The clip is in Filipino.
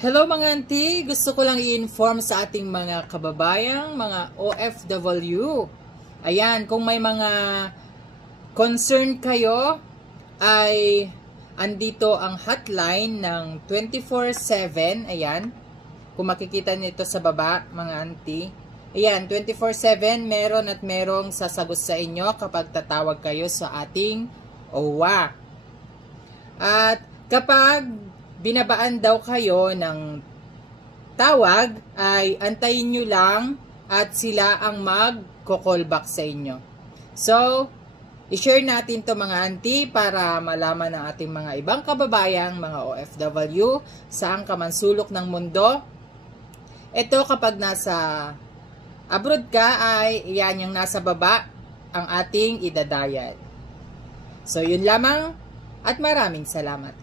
Hello mga auntie, gusto ko lang i-inform sa ating mga kababayang, mga OFW. Ayan, kung may mga concern kayo, ay andito ang hotline ng 24/7. Ayan, kung makikita nito sa baba mga auntie. Ayan, 24/7 meron at merong sasagot sa inyo kapag tatawag kayo sa ating OWA. At kapag binabaan daw kayo ng tawag, ay antayin nyo lang at sila ang mag-call back sa inyo. So, i-share natin to mga auntie para malaman ng ating mga ibang kababayang, mga OFW, saan ka man sulok ng mundo. Ito kapag nasa abroad ka ay yan yung nasa baba ang ating idadayal. So, yun lamang at maraming salamat.